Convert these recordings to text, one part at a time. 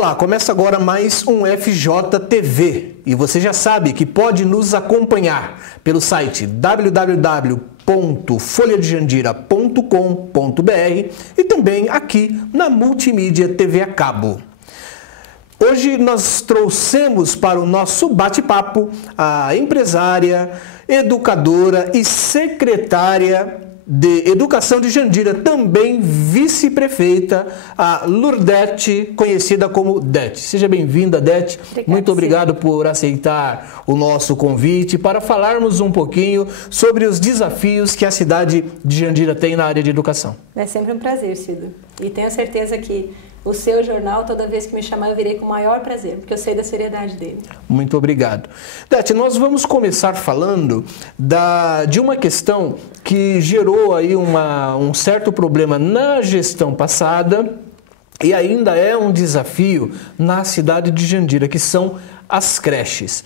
Olá, começa agora mais um FJ TV e você já sabe que pode nos acompanhar pelo site www.folhadejandira.com.br e também aqui na Multimídia TV a cabo. Hoje nós trouxemos para o nosso bate-papo a empresária, educadora e secretária de Educação de Jandira, também vice-prefeita, a Lurdete, conhecida como Dete. Seja bem-vinda, Dete. Muito obrigado por aceitar o nosso convite para falarmos um pouquinho sobre os desafios que a cidade de Jandira tem na área de educação. É sempre um prazer, Cido. E tenho certeza que o seu jornal, toda vez que me chamar, eu virei com o maior prazer, porque eu sei da seriedade dele. Muito obrigado. Dete, nós vamos começar falando de uma questão que gerou aí um certo problema na gestão passada e ainda é um desafio na cidade de Jandira, que são as creches.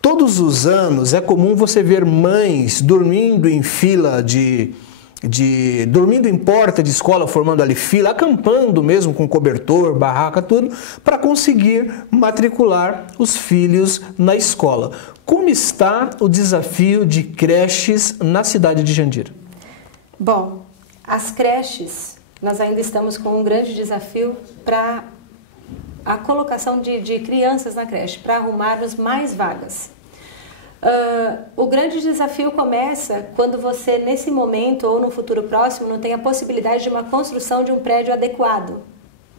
Todos os anos é comum você ver mães dormindo em fila dormindo em porta de escola, formando ali fila, acampando mesmo com cobertor, barraca, tudo, para conseguir matricular os filhos na escola. Como está o desafio de creches na cidade de Jandira? Bom, as creches, nós ainda estamos com um grande desafio para a colocação de crianças na creche, para arrumarmos mais vagas. O grande desafio começa quando você, nesse momento ou no futuro próximo, não tem a possibilidade de uma construção de um prédio adequado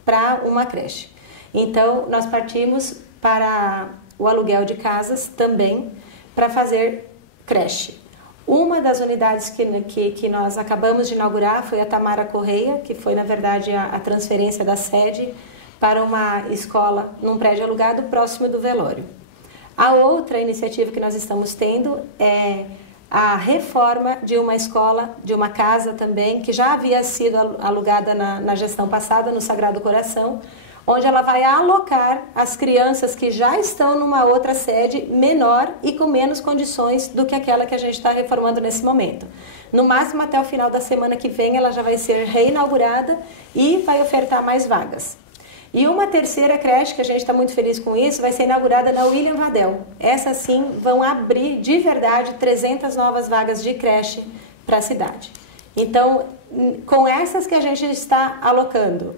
para uma creche. Então, nós partimos para o aluguel de casas também para fazer creche. Uma das unidades que nós acabamos de inaugurar foi a Tamara Correia, que foi, na verdade, a transferência da sede para uma escola num prédio alugado próximo do velório. A outra iniciativa que nós estamos tendo é a reforma de uma escola, de uma casa também, que já havia sido alugada na gestão passada, no Sagrado Coração, onde ela vai alocar as crianças que já estão numa outra sede menor e com menos condições do que aquela que a gente está reformando nesse momento. No máximo, até o final da semana que vem, ela já vai ser reinaugurada e vai ofertar mais vagas. E uma terceira creche, que a gente está muito feliz com isso, vai ser inaugurada na William Vadel. Essas sim vão abrir de verdade 300 novas vagas de creche para a cidade. Então, com essas que a gente está alocando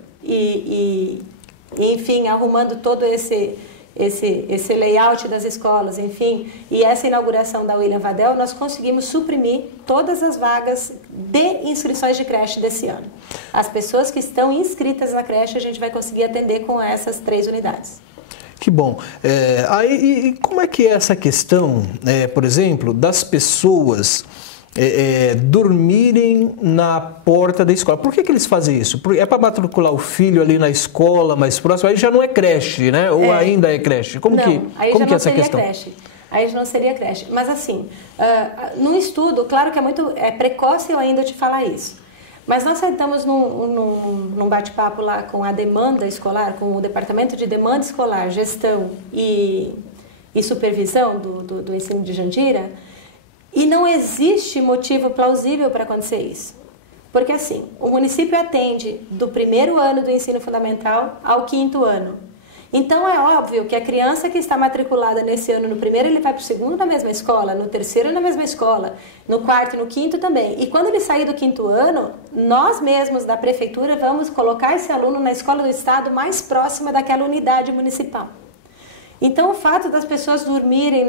enfim, arrumando todo esse layout das escolas, enfim, e essa inauguração da William Vadel, nós conseguimos suprimir todas as vagas de inscrições de creche desse ano. As pessoas que estão inscritas na creche, a gente vai conseguir atender com essas 3 unidades. Que bom. E como é que é essa questão, por exemplo, das pessoas dormirem na porta da escola? Por que eles fazem isso? É para matricular o filho ali na escola mais próxima? Aí já não é creche, né? Ou ainda é creche? Como que é essa questão? Creche. Aí já não seria creche. Mas assim, num estudo, claro que é precoce eu ainda te falar isso. Mas nós sentamos num bate-papo lá com a demanda escolar, com o Departamento de Demanda Escolar, Gestão e Supervisão do Ensino de Jandira, e não existe motivo plausível para acontecer isso. Porque assim, o município atende do 1º ano do ensino fundamental ao 5º ano. Então é óbvio que a criança que está matriculada nesse ano no 1º, ele vai para o 2º na mesma escola, no 3º na mesma escola, no 4º e no 5º também. E quando ele sair do 5º ano, nós mesmos da prefeitura vamos colocar esse aluno na escola do estado mais próxima daquela unidade municipal. Então o fato das pessoas dormirem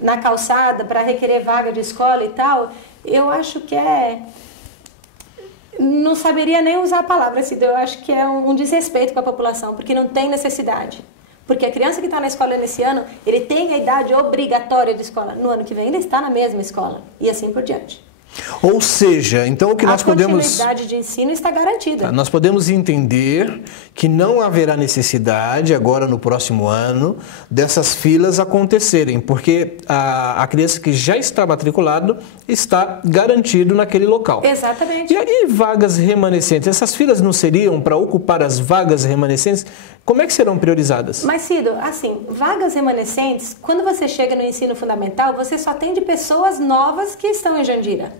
na calçada para requerer vaga de escola e tal, eu acho que não saberia nem usar a palavra, eu acho que é um desrespeito com a população, porque não tem necessidade. Porque a criança que está na escola nesse ano, ele tem a idade obrigatória de escola. No ano que vem ele está na mesma escola e assim por diante. Ou seja, então o que nós podemos... A continuidade de ensino está garantida. Nós podemos entender que não haverá necessidade agora no próximo ano dessas filas acontecerem, porque a criança que já está matriculado está garantido naquele local. Exatamente. E aí vagas remanescentes, essas filas não seriam para ocupar as vagas remanescentes? Como é que serão priorizadas? Mas, Cido, assim, vagas remanescentes, quando você chega no ensino fundamental, você só atende pessoas novas que estão em Jandira,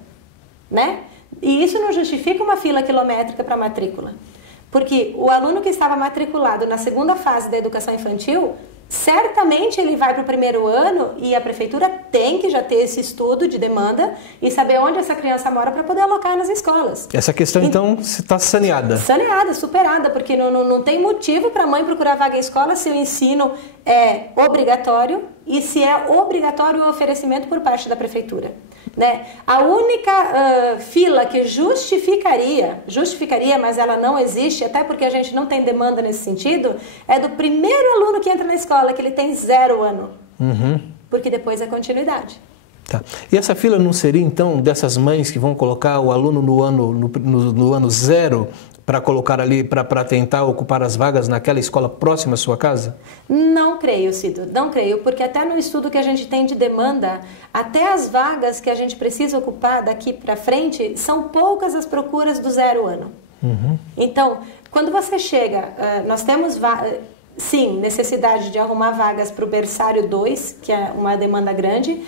né? E isso não justifica uma fila quilométrica para matrícula. Porque o aluno que estava matriculado na segunda fase da educação infantil, certamente ele vai para o primeiro ano e a prefeitura tem que já ter esse estudo de demanda e saber onde essa criança mora para poder alocar nas escolas. Essa questão, então, está saneada? Saneada, superada, porque não tem motivo para a mãe procurar vaga em escola se o ensino é obrigatório e se é obrigatório o oferecimento por parte da prefeitura. Né? A única fila que justificaria, mas ela não existe, até porque a gente não tem demanda nesse sentido, é do primeiro aluno que entra na escola, que ele tem 0 ano. Porque depois é continuidade. Tá. E essa fila não seria, então, dessas mães que vão colocar o aluno no ano 0 para colocar ali, para tentar ocupar as vagas naquela escola próxima à sua casa? Não creio, Cido, não creio, porque até no estudo que a gente tem de demanda, até as vagas que a gente precisa ocupar daqui para frente, são poucas as procuras do 0 ano. Então, quando você chega, nós temos, sim, necessidade de arrumar vagas para o berçário 2, que é uma demanda grande,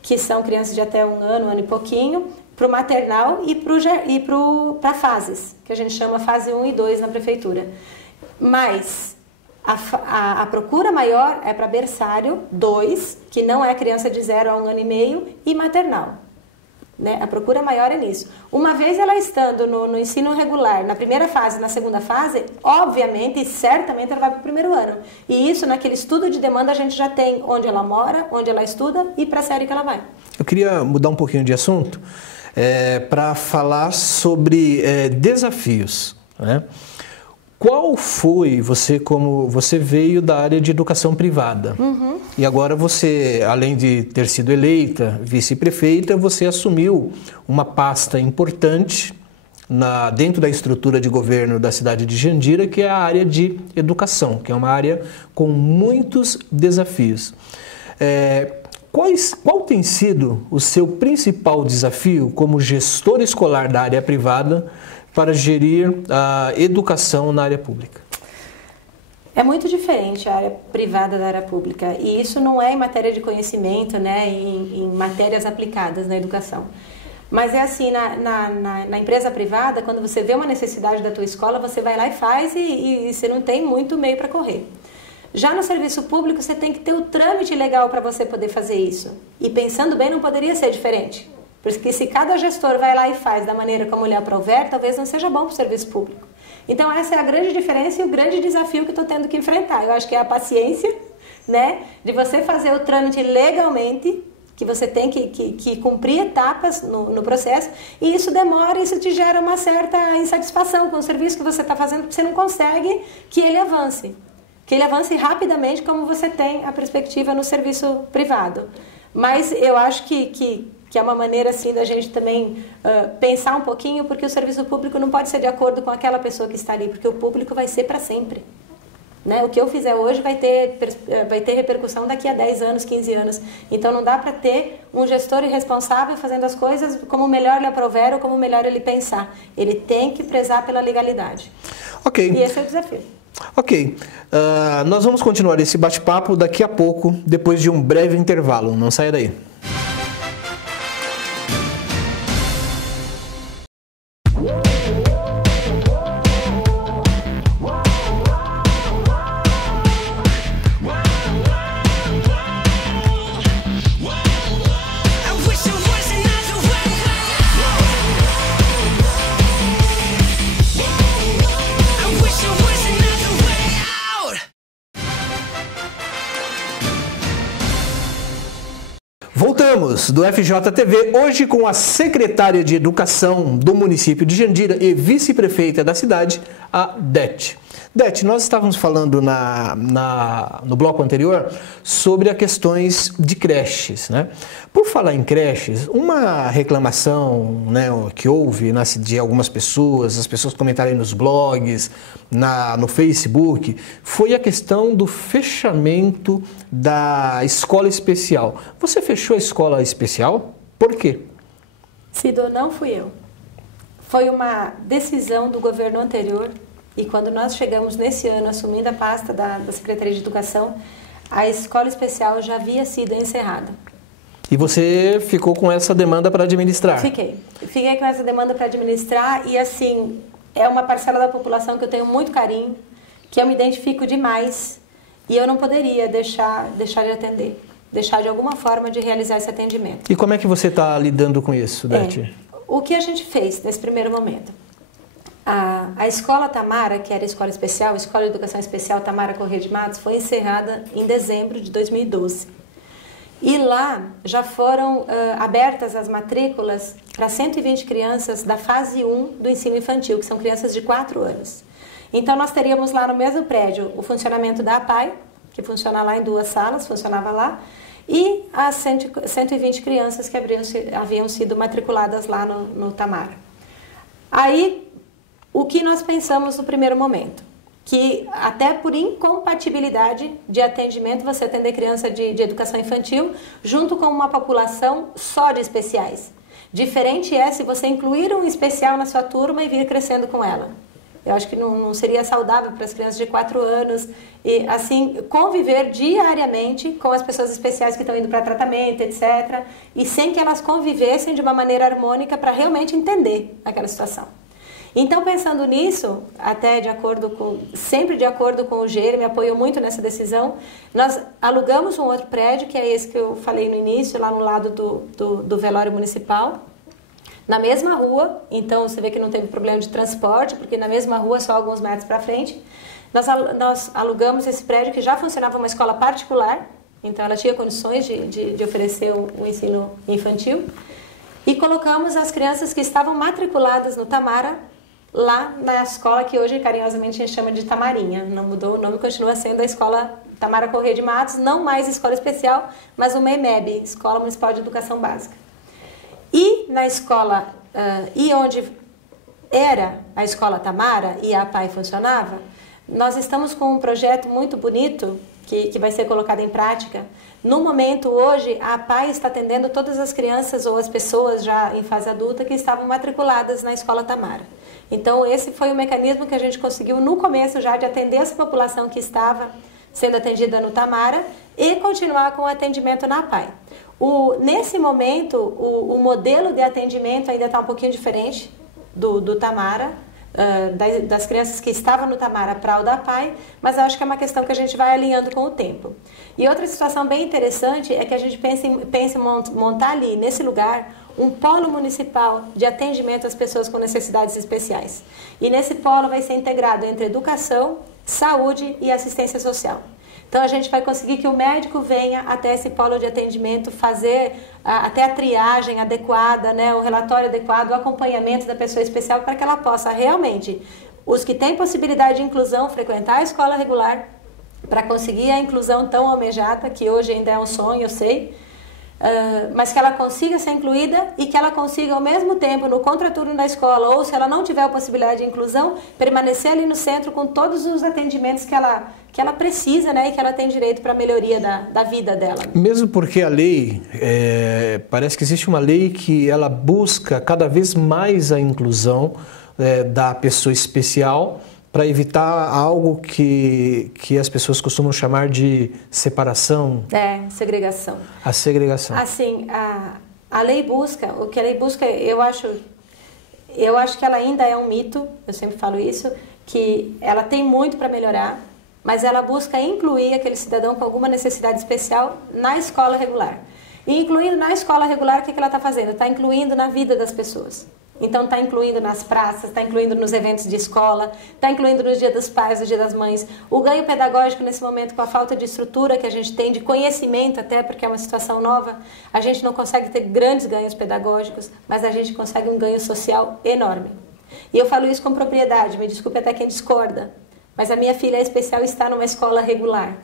que são crianças de até 1 ano e pouquinho, para o maternal e para fases, que a gente chama fase 1 e 2 na prefeitura. Mas a procura maior é para berçário 2, que não é criança de 0 a 1 ano e meio, e maternal. Né? A procura maior é nisso. Uma vez ela estando no ensino regular, na primeira fase, na segunda fase, obviamente e certamente ela vai para o primeiro ano. E isso, naquele estudo de demanda, a gente já tem onde ela mora, onde ela estuda e para a série que ela vai. Eu queria mudar um pouquinho de assunto para falar sobre desafios. Né? Qual foi, você veio da área de educação privada, e agora você, além de ter sido eleita vice-prefeita, você assumiu uma pasta importante dentro da estrutura de governo da cidade de Jandira, que é a área de educação, que é uma área com muitos desafios. Qual tem sido o seu principal desafio como gestor escolar da área privada para gerir a educação na área pública? É muito diferente a área privada da área pública, e isso não é em matéria de conhecimento, né, em matérias aplicadas na educação. Mas é assim, na empresa privada, quando você vê uma necessidade da tua escola, você vai lá e faz e você não tem muito meio para correr. Já no serviço público, você tem que ter o trâmite legal para você poder fazer isso. E pensando bem, não poderia ser diferente. Porque se cada gestor vai lá e faz da maneira como lhe aprouver, talvez não seja bom para o serviço público. Então essa é a grande diferença e o grande desafio que eu estou tendo que enfrentar. Eu acho que é a paciência, né, de você fazer o trâmite legalmente, que você tem que cumprir etapas no processo, e isso demora, isso te gera uma certa insatisfação com o serviço que você está fazendo, porque você não consegue que ele avance. Que ele avance rapidamente, como você tem a perspectiva no serviço privado. Mas eu acho que é uma maneira assim da gente também pensar um pouquinho, porque o serviço público não pode ser de acordo com aquela pessoa que está ali, porque o público vai ser para sempre. Né? O que eu fizer hoje vai ter repercussão daqui a 10 anos, 15 anos. Então não dá para ter um gestor irresponsável fazendo as coisas como melhor lhe aprouver ou como melhor ele pensar. Ele tem que prezar pela legalidade. Ok. E esse é o desafio. Ok, nós vamos continuar esse bate-papo daqui a pouco, depois de um breve intervalo. Não saia daí. Voltamos do FJTV, hoje com a secretária de Educação do município de Jandira e vice-prefeita da cidade, a Dete. Dete, nós estávamos falando no bloco anterior sobre as questões de creches, né? Por falar em creches, uma reclamação, né, que houve de algumas pessoas, as pessoas comentarem nos blogs, no Facebook, foi a questão do fechamento da escola especial. Você fechou a escola especial? Por quê? Cido, não fui eu. Foi uma decisão do governo anterior. E quando nós chegamos nesse ano, assumindo a pasta da Secretaria de Educação, a escola especial já havia sido encerrada. E você ficou com essa demanda para administrar? Fiquei com essa demanda para administrar e assim, é uma parcela da população que eu tenho muito carinho, que eu me identifico demais e eu não poderia deixar de atender, deixar de alguma forma de realizar esse atendimento. E como é que você está lidando com isso, Dete? O que a gente fez nesse primeiro momento? A Escola Tamara, que era a Escola Especial, a Escola de Educação Especial Tamara Corrêa de Matos, foi encerrada em dezembro de 2012. E lá já foram abertas as matrículas para 120 crianças da fase 1 do ensino infantil, que são crianças de 4 anos. Então nós teríamos lá no mesmo prédio o funcionamento da APAE, que funciona lá em 2 salas, funcionava lá, e as 120 crianças que haviam sido matriculadas lá no Tamara. Aí, o que nós pensamos no primeiro momento? Que até por incompatibilidade de atendimento, você atender criança de educação infantil junto com uma população só de especiais. Diferente é se você incluir um especial na sua turma e vir crescendo com ela. Eu acho que não seria saudável para as crianças de 4 anos e, assim, conviver diariamente com as pessoas especiais que estão indo para tratamento, etc. E sem que elas convivessem de uma maneira harmônica para realmente entender aquela situação. Então, pensando nisso, até sempre de acordo com o GE, ele me apoiou muito nessa decisão, nós alugamos um outro prédio, que é esse que eu falei no início, lá no lado do velório municipal, na mesma rua. Então você vê que não teve problema de transporte, porque na mesma rua, só alguns metros para frente, nós alugamos esse prédio que já funcionava uma escola particular, então ela tinha condições de oferecer o ensino infantil, e colocamos as crianças que estavam matriculadas no Tamara lá na escola que hoje carinhosamente a gente chama de Tamarinha. Não mudou o nome, continua sendo a Escola Tamara Corrêa de Matos, não mais escola especial, mas uma EMEB, Escola Municipal de Educação Básica. E na escola, e onde era a Escola Tamara e a APAE funcionava, nós estamos com um projeto muito bonito que vai ser colocado em prática. No momento, hoje, a APAE está atendendo todas as crianças ou as pessoas já em fase adulta que estavam matriculadas na Escola Tamara. Então, esse foi o mecanismo que a gente conseguiu no começo já de atender essa população que estava sendo atendida no Tamara e continuar com o atendimento na APAE. Nesse momento, o modelo de atendimento ainda está um pouquinho diferente do Tamara, das crianças que estavam no Tamara para o da APAE, mas acho que é uma questão que a gente vai alinhando com o tempo. E outra situação bem interessante é que a gente pensa em montar ali, nesse lugar, um polo municipal de atendimento às pessoas com necessidades especiais. E nesse polo vai ser integrado entre educação, saúde e assistência social. Então a gente vai conseguir que o médico venha até esse polo de atendimento, fazer até a triagem adequada, né, o relatório adequado, o acompanhamento da pessoa especial para que ela possa realmente, os que têm possibilidade de inclusão, frequentar a escola regular, para conseguir a inclusão tão almejada, que hoje ainda é um sonho, eu sei, mas que ela consiga ser incluída e que ela consiga ao mesmo tempo no contraturno da escola, ou se ela não tiver a possibilidade de inclusão, permanecer ali no centro com todos os atendimentos que ela precisa, né, e que ela tem direito para a melhoria da vida dela. Mesmo porque a lei, parece que existe uma lei que ela busca cada vez mais a inclusão da pessoa especial, para evitar algo que as pessoas costumam chamar de separação. Segregação. A segregação. Assim, a lei busca, o que a lei busca, eu acho que ela ainda é um mito, eu sempre falo isso, que ela tem muito para melhorar, mas ela busca incluir aquele cidadão com alguma necessidade especial na escola regular. E incluindo na escola regular, o que ela está fazendo? Está incluindo na vida das pessoas. Então está incluindo nas praças, está incluindo nos eventos de escola, está incluindo no Dia dos Pais, no Dia das Mães. O ganho pedagógico nesse momento, com a falta de estrutura que a gente tem, de conhecimento até, porque é uma situação nova, a gente não consegue ter grandes ganhos pedagógicos, mas a gente consegue um ganho social enorme. E eu falo isso com propriedade, me desculpe até quem discorda, mas a minha filha especial está numa escola regular.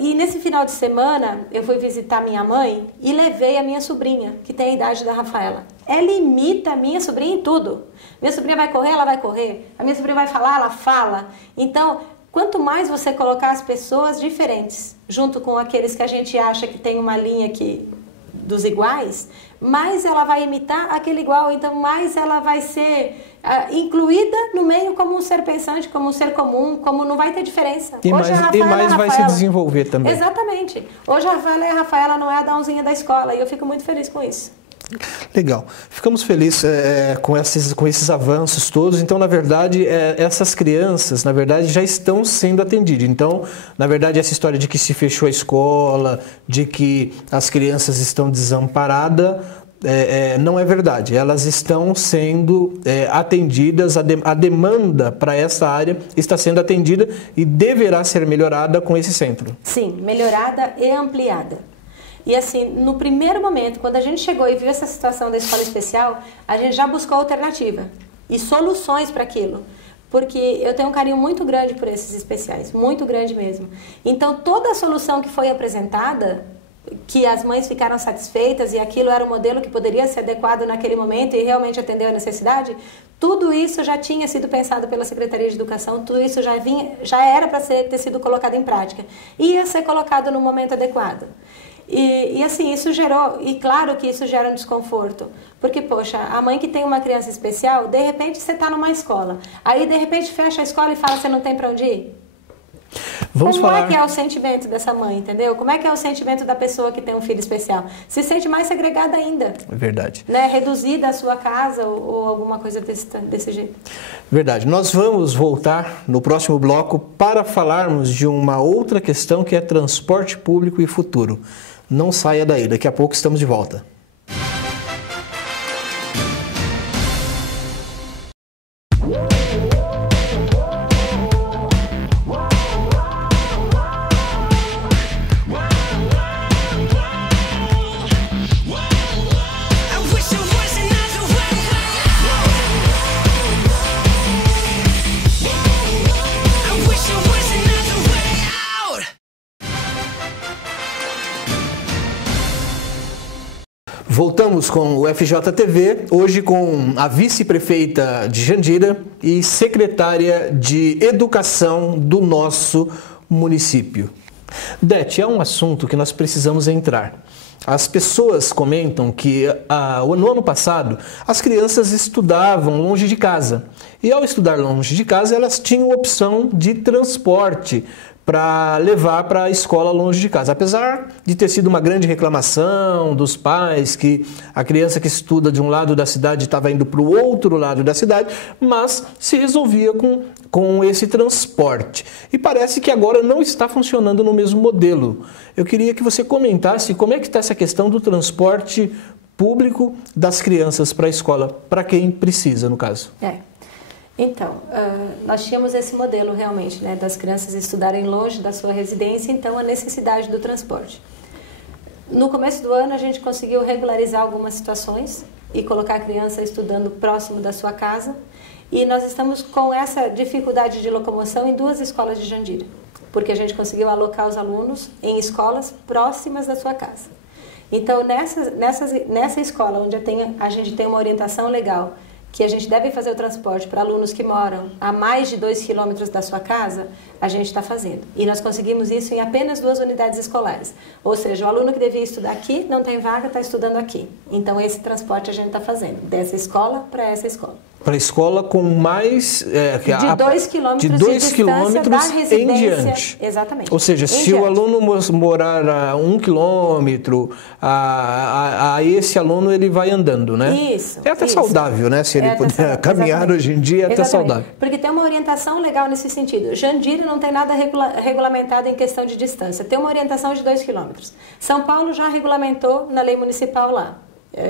E nesse final de semana, eu fui visitar minha mãe e levei a minha sobrinha, que tem a idade da Rafaela. Ela imita a minha sobrinha em tudo. Minha sobrinha vai correr, ela vai correr. A minha sobrinha vai falar, ela fala. Então, quanto mais você colocar as pessoas diferentes, junto com aqueles que a gente acha que tem uma linha dos iguais, mais ela vai imitar aquele igual, então mais ela vai ser incluída no meio como um ser pensante, como um ser comum, como não vai ter diferença. E mais vai se desenvolver também. Exatamente. Hoje a Rafaela não é a Dãozinha da escola e eu fico muito feliz com isso. Legal. Ficamos felizes com esses avanços todos. Então, na verdade, essas crianças, na verdade, já estão sendo atendidas. Então, na verdade, essa história de que se fechou a escola, de que as crianças estão desamparadas, não é verdade. Elas estão sendo atendidas, a demanda para essa área está sendo atendida e deverá ser melhorada com esse centro. Sim, melhorada e ampliada. E assim, no primeiro momento, quando a gente chegou e viu essa situação da escola especial, a gente já buscou alternativa e soluções para aquilo. Porque eu tenho um carinho muito grande por esses especiais, muito grande mesmo. Então, toda a solução que foi apresentada, que as mães ficaram satisfeitas e aquilo era um modelo que poderia ser adequado naquele momento e realmente atendeu a necessidade, tudo isso já tinha sido pensado pela Secretaria de Educação, tudo isso já era para ter sido colocado em prática. Ia ser colocado no momento adequado. E assim, isso gerou, e claro que isso gera um desconforto, porque, poxa, a mãe que tem uma criança especial, de repente você está numa escola, aí de repente fecha a escola e fala, você não tem para onde ir? Como é que é o sentimento dessa mãe, entendeu? Como é que é o sentimento da pessoa que tem um filho especial? Se sente mais segregada ainda. É verdade. Né? Reduzida a sua casa ou alguma coisa desse jeito. Verdade. Nós vamos voltar no próximo bloco para falarmos de uma outra questão que é transporte público e futuro. Não saia daí, daqui a pouco estamos de volta. Voltamos com o FJTV, hoje com a vice-prefeita de Jandira e secretária de Educação do nosso município. Dete, é um assunto que nós precisamos entrar. As pessoas comentam que no ano passado as crianças estudavam longe de casa. E ao estudar longe de casa, elas tinham opção de transporte para levar para a escola longe de casa. Apesar de ter sido uma grande reclamação dos pais que a criança que estuda de um lado da cidade estava indo para o outro lado da cidade, mas se resolvia com esse transporte. E parece que agora não está funcionando no mesmo modelo. Eu queria que você comentasse como é que está essa questão do transporte público das crianças para a escola, para quem precisa, no caso. Então, nós tínhamos esse modelo realmente, né, das crianças estudarem longe da sua residência, então a necessidade do transporte. No começo do ano a gente conseguiu regularizar algumas situações e colocar a criança estudando próximo da sua casa, e nós estamos com essa dificuldade de locomoção em 2 escolas de Jandira, porque a gente conseguiu alocar os alunos em escolas próximas da sua casa. Então, nessa escola onde a gente tem uma orientação legal, que a gente deve fazer o transporte para alunos que moram a mais de 2 quilômetros da sua casa, a gente está fazendo. E nós conseguimos isso em apenas 2 unidades escolares. Ou seja, o aluno que devia estudar aqui, não tem vaga, está estudando aqui. Então, esse transporte a gente está fazendo, dessa escola para essa escola. Para a escola com mais... de 2 quilômetros de distância da residência. Em diante. Exatamente. Ou seja, se o aluno morar a 1 quilômetro, a esse aluno ele vai andando, né? Isso. É até saudável, né? Se ele puder caminhar exatamente. Hoje em dia, é até saudável. Porque tem uma orientação legal nesse sentido. Jandira não tem nada regulamentado em questão de distância. Tem uma orientação de 2 quilômetros. São Paulo já regulamentou na lei municipal lá,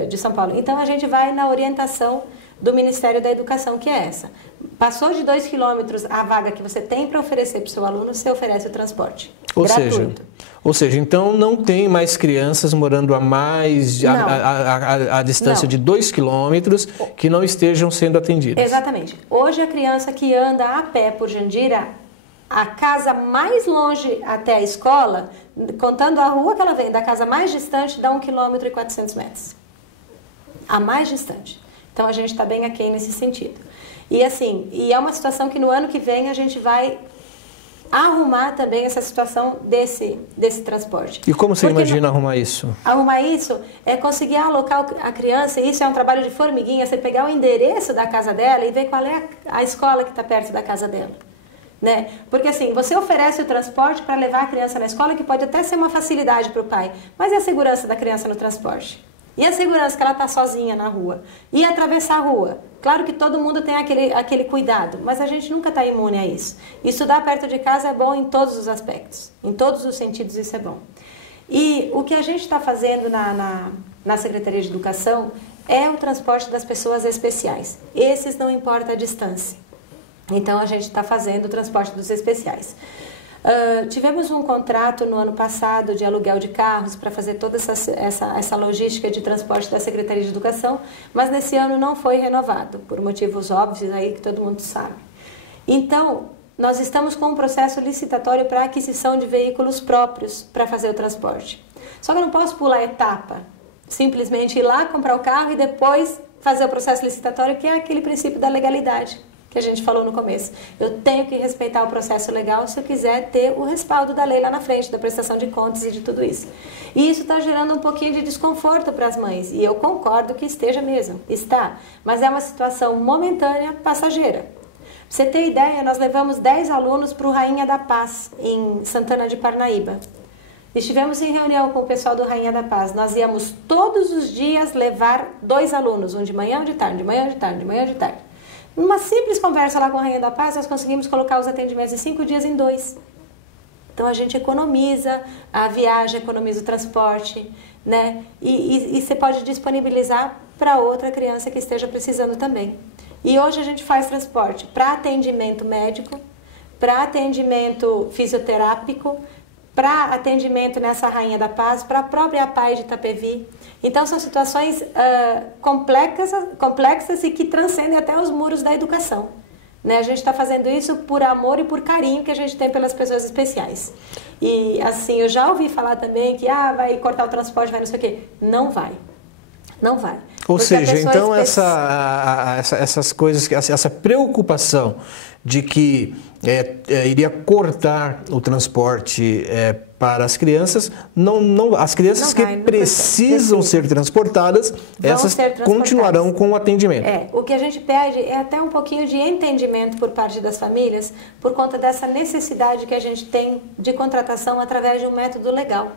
de São Paulo. Então, a gente vai na orientação do Ministério da Educação, que é essa. Passou de 2 quilômetros a vaga que você tem para oferecer para o seu aluno, você oferece o transporte gratuito. Ou seja, então não tem mais crianças morando a distância de 2 quilômetros que não estejam sendo atendidas. Exatamente. Hoje a criança que anda a pé por Jandira, a casa mais longe até a escola, contando a rua que ela vem, da casa mais distante, dá 1,4 km. A mais distante. Então, a gente está bem aquém nesse sentido. E assim, é uma situação que no ano que vem a gente vai arrumar também essa situação desse transporte. E como você imagina arrumar isso? Arrumar isso é conseguir alocar a criança, e isso é um trabalho de formiguinha, você pegar o endereço da casa dela e ver qual é a escola que está perto da casa dela. Né? Porque assim, você oferece o transporte para levar a criança na escola, que pode até ser uma facilidade para o pai, mas é a segurança da criança no transporte. E a segurança que ela está sozinha na rua? E atravessar a rua? Claro que todo mundo tem aquele cuidado, mas a gente nunca está imune a isso. Estudar perto de casa é bom em todos os aspectos, em todos os sentidos isso é bom. E o que a gente está fazendo na Secretaria de Educação é o transporte das pessoas especiais. Esses não importa a distância. Então a gente está fazendo o transporte dos especiais. Tivemos um contrato no ano passado de aluguel de carros para fazer toda essa logística de transporte da Secretaria de Educação, mas nesse ano não foi renovado, por motivos óbvios aí que todo mundo sabe. Então, nós estamos com um processo licitatório para aquisição de veículos próprios para fazer o transporte. Só que eu não posso pular etapa, simplesmente ir lá, comprar o carro e depois fazer o processo licitatório, que é aquele princípio da legalidade que a gente falou no começo. Eu tenho que respeitar o processo legal se eu quiser ter o respaldo da lei lá na frente, da prestação de contas e de tudo isso. E isso está gerando um pouquinho de desconforto para as mães, e eu concordo que esteja mesmo, está, mas é uma situação momentânea, passageira. Pra você ter ideia, nós levamos 10 alunos para o Rainha da Paz, em Santana de Parnaíba. Estivemos em reunião com o pessoal do Rainha da Paz. Nós íamos todos os dias levar 2 alunos, um de manhã, um de tarde, de manhã, de tarde, de manhã, de tarde. Numa simples conversa lá com a Rainha da Paz, nós conseguimos colocar os atendimentos de 5 dias em 2. Então a gente economiza a viagem, economiza o transporte, né? E você pode disponibilizar para outra criança que esteja precisando também. E hoje a gente faz transporte para atendimento médico, para atendimento fisioterápico, para atendimento nessa Rainha da Paz, para a própria APAE de Itapevi. Então são situações complexas e que transcendem até os muros da educação. Né? A gente está fazendo isso por amor e por carinho que a gente tem pelas pessoas especiais. E assim, eu já ouvi falar também que vai cortar o transporte, vai não sei o quê. Não vai. Não vai. Ou seja, então essas coisas, essa preocupação de que iria cortar o transporte para as crianças, as crianças que precisam ser transportadas, essas continuarão com o atendimento. O que a gente pede é até um pouquinho de entendimento por parte das famílias, por conta dessa necessidade que a gente tem de contratação através de um método legal,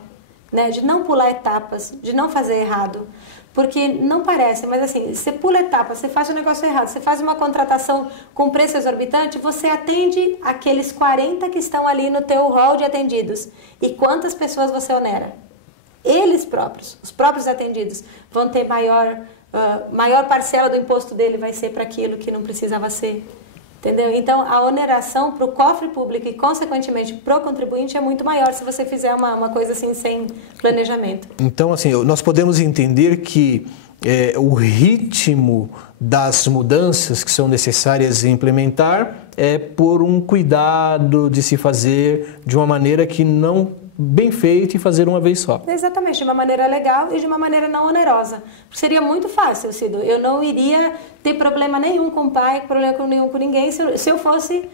né? De não pular etapas, de não fazer errado. Porque não parece, mas assim, você pula etapa, você faz o negócio errado, você faz uma contratação com preço exorbitante, você atende aqueles 40 que estão ali no teu hall de atendidos. E quantas pessoas você onera? Eles próprios, os próprios atendidos, vão ter maior parcela do imposto dele vai ser para aquilo que não precisava ser. Entendeu? Então, a oneração para o cofre público e, consequentemente, para o contribuinte é muito maior se você fizer uma coisa assim sem planejamento. Então, assim, nós podemos entender que o ritmo das mudanças que são necessárias implementar é por um cuidado de se fazer de uma maneira que não bem feito e fazer uma vez só. Exatamente, de uma maneira legal e de uma maneira não onerosa. Seria muito fácil, Cido. Eu não iria ter problema nenhum com o pai, problema nenhum com ninguém, se eu fosse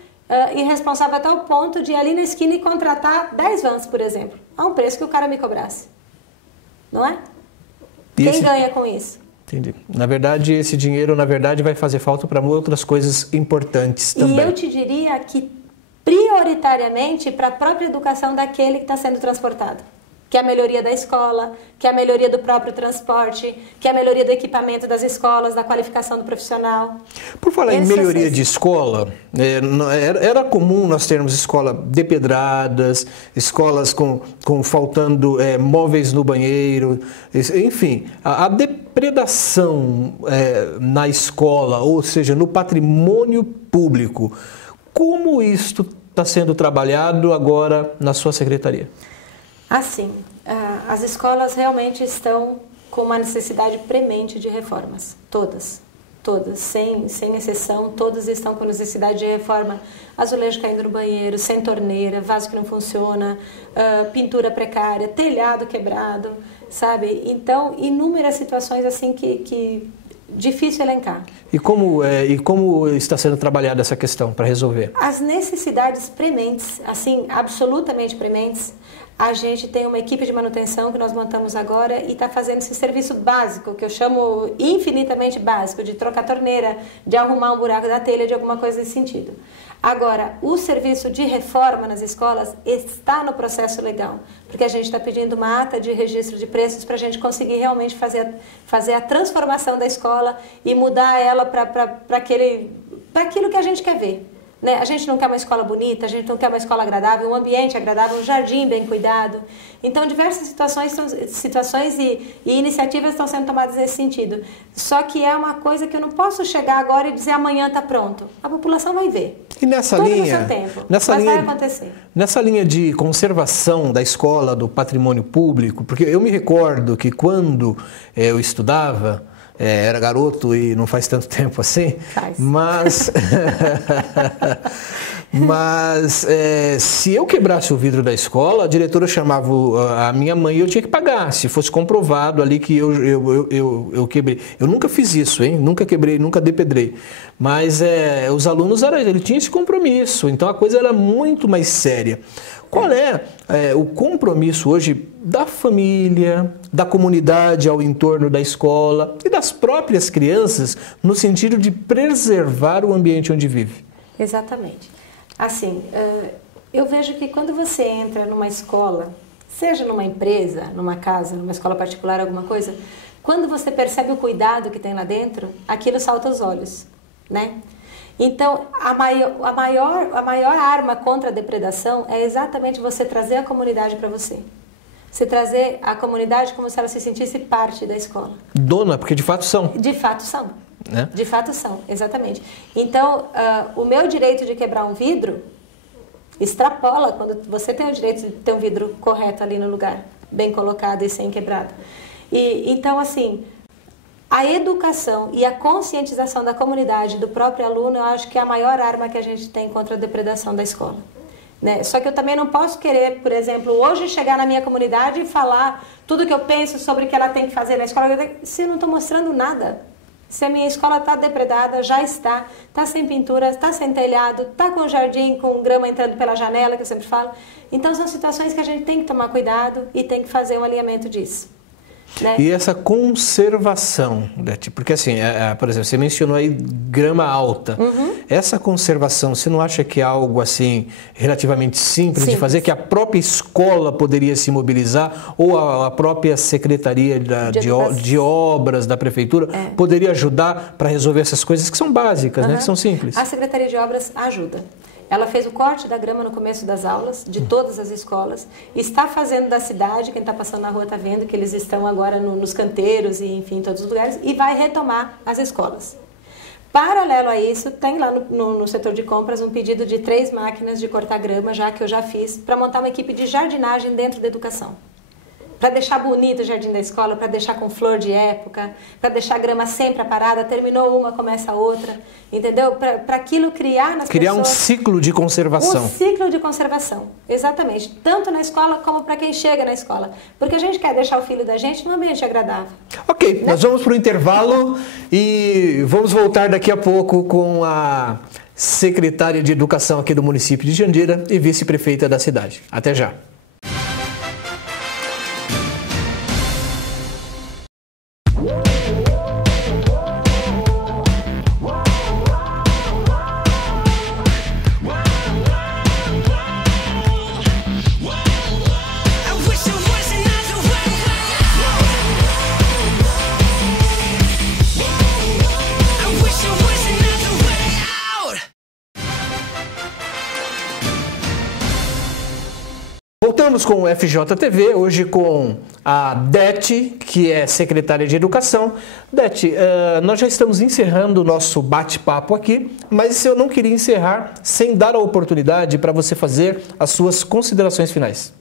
irresponsável até o ponto de ir ali na esquina e contratar 10 vans, por exemplo, a um preço que o cara me cobrasse. Não é? Quem ganha com isso? Entendi. Na verdade, esse dinheiro, vai fazer falta para outras coisas importantes também. E eu te diria que prioritariamente para a própria educação daquele que está sendo transportado. Que é a melhoria da escola, que é a melhoria do próprio transporte, que é a melhoria do equipamento das escolas, da qualificação do profissional. Por falar em melhoria de escola, era comum nós termos escolas depedradas, escolas com faltando móveis no banheiro, enfim, a depredação na escola, ou seja, no patrimônio público. Como isto está sendo trabalhado agora na sua secretaria? Assim, as escolas realmente estão com uma necessidade premente de reformas. Todas, sem exceção, todas estão com necessidade de reforma. Azulejo caindo no banheiro, sem torneira, vaso que não funciona, pintura precária, telhado quebrado, sabe? Então, inúmeras situações assim que difícil elencar. E como está sendo trabalhada essa questão para resolver? As necessidades prementes, assim, absolutamente prementes, a gente tem uma equipe de manutenção que nós montamos agora e está fazendo esse serviço básico, que eu chamo infinitamente básico, de trocar torneira, de arrumar um buraco da telha, de alguma coisa nesse sentido. Agora, o serviço de reforma nas escolas está no processo legal, porque a gente está pedindo uma ata de registro de preços para a gente conseguir realmente fazer a transformação da escola e mudar ela para aquilo que a gente quer ver. Né? A gente não quer uma escola bonita, a gente não quer uma escola agradável, um ambiente agradável, um jardim bem cuidado. Então, diversas situações e iniciativas estão sendo tomadas nesse sentido. Só que é uma coisa que eu não posso chegar agora e dizer amanhã está pronto. A população vai ver. E nessa tudo linha, no seu tempo, vai acontecer. Nessa linha de conservação da escola, do patrimônio público, porque eu me recordo que quando eu estudava, era garoto e não faz tanto tempo assim, mas se eu quebrasse o vidro da escola, a diretora chamava a minha mãe e eu tinha que pagar, se fosse comprovado ali que eu quebrei. Eu nunca fiz isso, hein? Nunca quebrei, nunca depedrei. Mas os alunos, eles tinham esse compromisso, então a coisa era muito mais séria. Qual é o compromisso hoje da família, da comunidade ao entorno da escola e das próprias crianças no sentido de preservar o ambiente onde vive? Exatamente. Assim, eu vejo que quando você entra numa escola, seja numa empresa, numa casa, numa escola particular, alguma coisa, quando você percebe o cuidado que tem lá dentro, aquilo salta aos olhos, né? Então, a maior arma contra a depredação é exatamente você trazer a comunidade para você. Você trazer a comunidade como se ela se sentisse parte da escola. Dona, porque de fato são. De fato são. Né? De fato são, exatamente. Então, o meu direito de quebrar um vidro extrapola quando você tem o direito de ter um vidro correto ali no lugar, bem colocado e sem quebrado. Então, assim, a educação e a conscientização da comunidade, do próprio aluno, eu acho que é a maior arma que a gente tem contra a depredação da escola. Né? Só que eu também não posso querer, por exemplo, hoje chegar na minha comunidade e falar tudo que eu penso sobre o que ela tem que fazer na escola, se eu não estou mostrando nada. Se a minha escola está depredada, já está sem pintura, está sem telhado, está com jardim, com grama entrando pela janela, que eu sempre falo. Então são situações que a gente tem que tomar cuidado e tem que fazer um alinhamento disso. Né? E essa conservação, porque assim, por exemplo, você mencionou aí grama alta. Essa conservação, você não acha que é algo assim relativamente simples de fazer, que a própria escola poderia se mobilizar ou a própria secretaria de obras da prefeitura poderia ajudar para resolver essas coisas que são básicas, né, que são simples? A secretaria de obras ajuda. Ela fez o corte da grama no começo das aulas, de todas as escolas, está fazendo da cidade, quem está passando na rua está vendo que eles estão agora nos canteiros e, enfim, em todos os lugares, e vai retomar as escolas. Paralelo a isso, tem lá no setor de compras um pedido de 3 máquinas de cortar grama, já que eu já fiz, para montar uma equipe de jardinagem dentro da educação. Para deixar bonito o jardim da escola, para deixar com flor de época, para deixar a grama sempre parada, terminou uma, começa a outra, entendeu? Para aquilo criar nas pessoas... um ciclo de conservação. Um ciclo de conservação, exatamente. Tanto na escola como para quem chega na escola. Porque a gente quer deixar o filho da gente num ambiente agradável. Ok, nós vamos para o intervalo e vamos voltar daqui a pouco com a secretária de Educação aqui do município de Jandira e vice-prefeita da cidade. Até já. Voltamos com o FJTV, hoje com a Dete, que é secretária de Educação. Dete, nós já estamos encerrando o nosso bate-papo aqui, mas eu não queria encerrar sem dar a oportunidade para você fazer as suas considerações finais.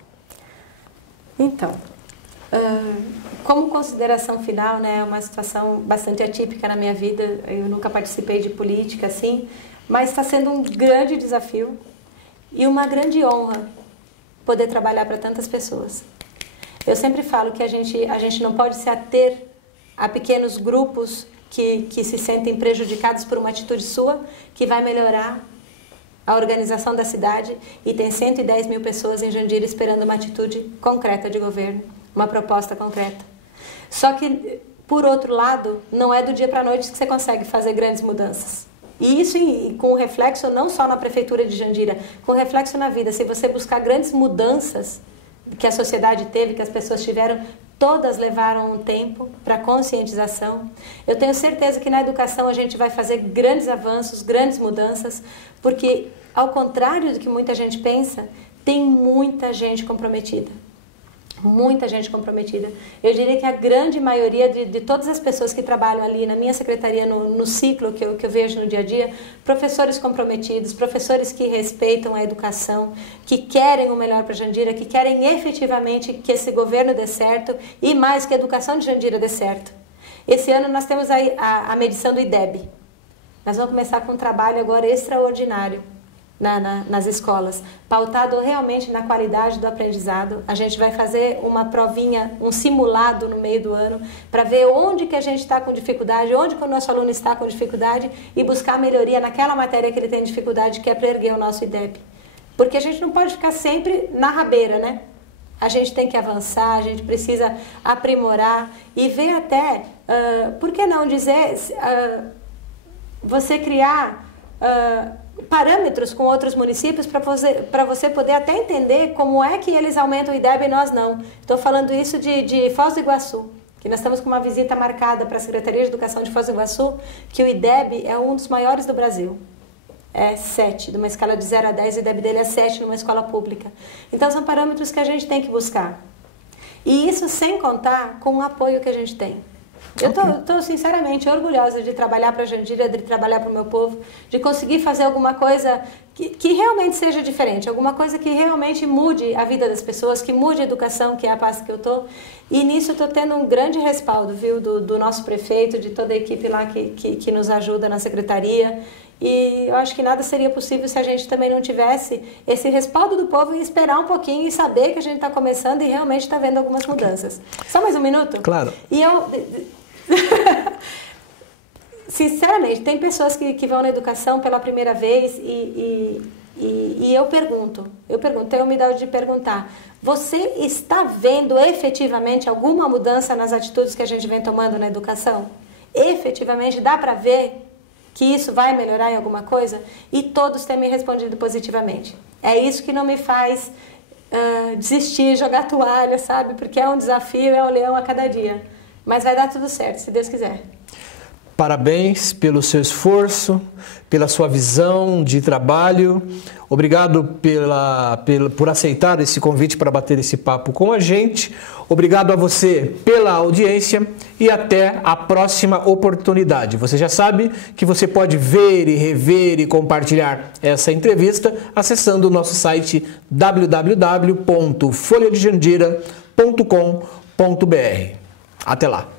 Então, como consideração final, né, é uma situação bastante atípica na minha vida. Eu nunca participei de política assim, mas está sendo um grande desafio e uma grande honra poder trabalhar para tantas pessoas. Eu sempre falo que a gente não pode se ater a pequenos grupos que se sentem prejudicados por uma atitude sua, que vai melhorar a organização da cidade e tem 110 mil pessoas em Jandira esperando uma atitude concreta de governo, uma proposta concreta. Só que, por outro lado, não é do dia para a noite que você consegue fazer grandes mudanças. E isso com reflexo não só na prefeitura de Jandira, com reflexo na vida. Se você buscar grandes mudanças que a sociedade teve, que as pessoas tiveram, todas levaram um tempo para conscientização. Eu tenho certeza que na educação a gente vai fazer grandes avanços, grandes mudanças, porque, ao contrário do que muita gente pensa, tem muita gente comprometida. Muita gente comprometida. Eu diria que a grande maioria de todas as pessoas que trabalham ali na minha secretaria, no ciclo que eu vejo no dia a dia, professores comprometidos, professores que respeitam a educação, que querem o melhor para Jandira, que querem efetivamente que esse governo dê certo e mais que a educação de Jandira dê certo. Esse ano nós temos a medição do IDEB. Nós vamos começar com um trabalho agora extraordinário nas escolas, pautado realmente na qualidade do aprendizado. A gente vai fazer uma provinha, um simulado no meio do ano, para ver onde que a gente está com dificuldade, onde que o nosso aluno está com dificuldade e buscar melhoria naquela matéria que ele tem dificuldade, que é para erguer o nosso IDEB. Porque a gente não pode ficar sempre na rabeira, né? A gente tem que avançar, a gente precisa aprimorar e ver até, por que não dizer, você criar parâmetros com outros municípios para você poder até entender como é que eles aumentam o IDEB e nós não. Estou falando isso de Foz do Iguaçu, que nós estamos com uma visita marcada para a Secretaria de Educação de Foz do Iguaçu, que o IDEB é um dos maiores do Brasil. É 7, de uma escala de 0 a 10, o IDEB dele é 7 numa escola pública. Então são parâmetros que a gente tem que buscar. E isso sem contar com o apoio que a gente tem. Eu estou sinceramente orgulhosa de trabalhar para a Jandira, de trabalhar para o meu povo, de conseguir fazer alguma coisa que realmente seja diferente, alguma coisa que realmente mude a vida das pessoas, que mude a educação, que é a pasta que eu estou. E nisso eu estou tendo um grande respaldo, viu, do nosso prefeito, de toda a equipe lá que nos ajuda na secretaria. E eu acho que nada seria possível se a gente também não tivesse esse respaldo do povo e esperar um pouquinho e saber que a gente está começando e realmente está vendo algumas mudanças. Só mais um minuto? Claro. E eu... Sinceramente, tem pessoas que vão na educação pela primeira vez e eu pergunto, tenho a humildade de perguntar, você está vendo efetivamente alguma mudança nas atitudes que a gente vem tomando na educação? Efetivamente dá para ver que isso vai melhorar em alguma coisa? E todos têm me respondido positivamente. É isso que não me faz desistir, jogar toalha, sabe? Porque é um desafio, é um leão a cada dia. Mas vai dar tudo certo, se Deus quiser. Parabéns pelo seu esforço, pela sua visão de trabalho. Obrigado por aceitar esse convite para bater esse papo com a gente. Obrigado a você pela audiência e até a próxima oportunidade. Você já sabe que você pode ver e rever e compartilhar essa entrevista acessando o nosso site www.folhadejandira.com.br. Até lá!